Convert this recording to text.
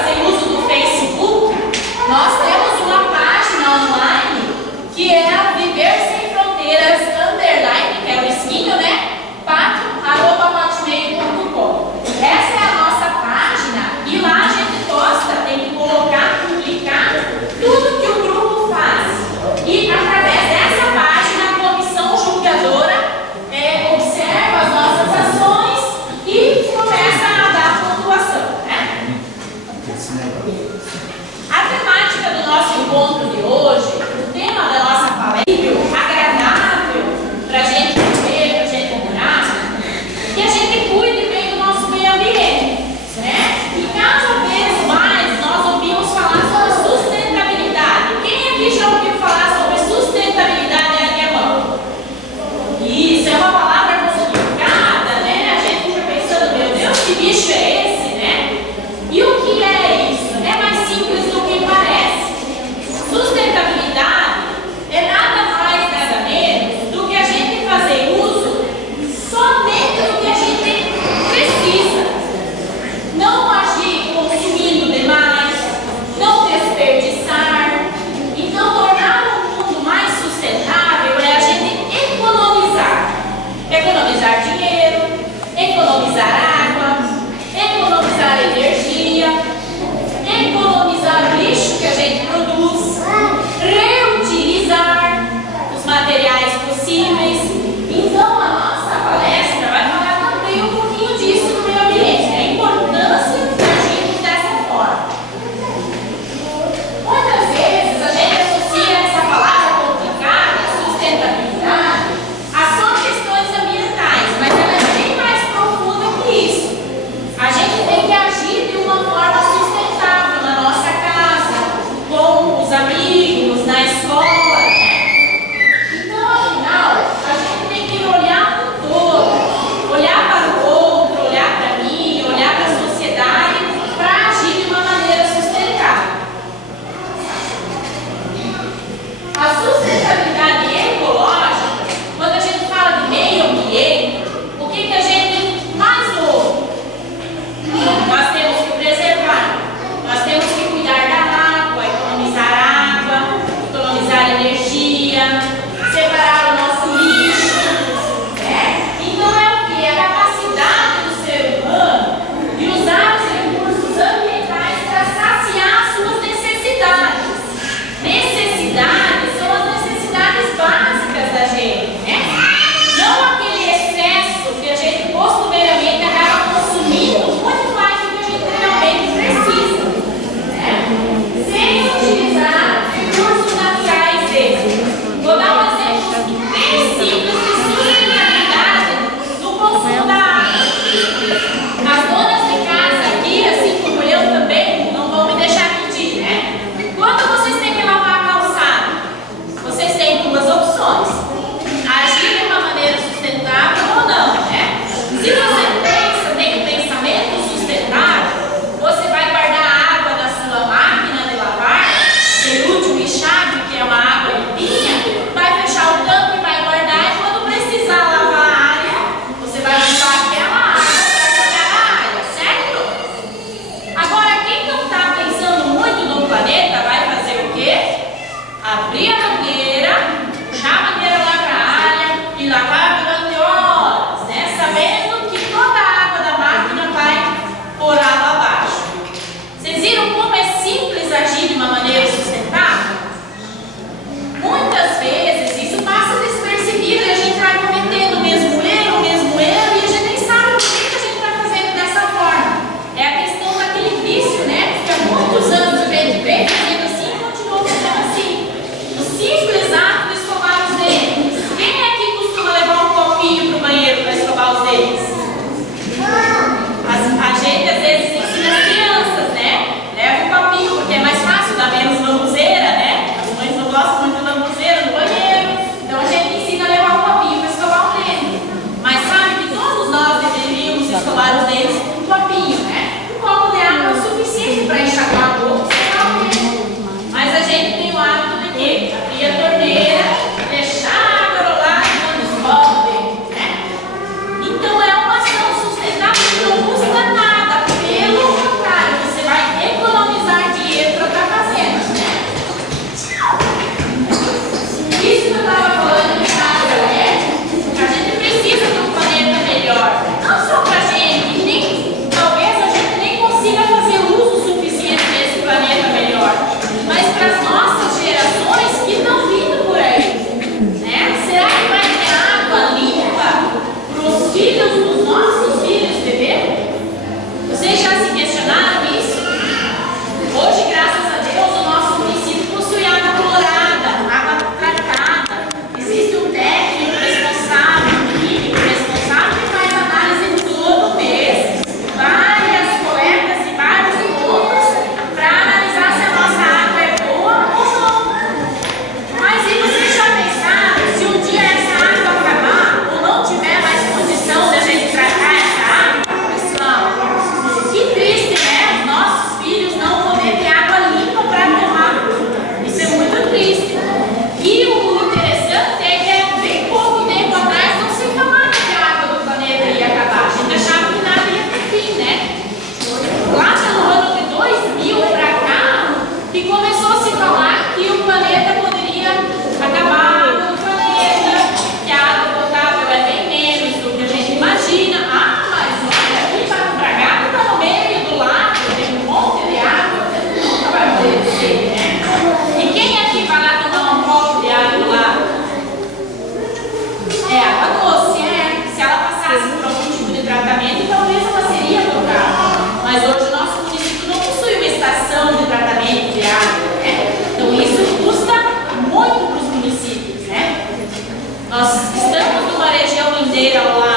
fazem uso do Facebook, nós temos uma página online que é a Viver Sem Fronteiras _, que é o risquinho, né? 4@hotmail.com. Essa é a nossa página e lá a gente posta, tem que colocar, publicar tudo que o grupo faz. E através dessa página a comissão julgadora observa as nossas ações e começa a dar pontuação, né? A temática do nosso encontro de hoje, o tema da nossa palestra, agradável para a gente viver, para a gente morar, que a gente cuide bem do nosso meio ambiente, né? E cada vez mais nós ouvimos falar sobre sustentabilidade. Quem aqui já ouviu falar sobre sustentabilidade alemã? Isso é uma palavra complicada, né? A gente fica pensando, meu Deus, que bicho é esse, né? E o que é isso? É mais simples do que parece. Sustentabilidade maneira ao lado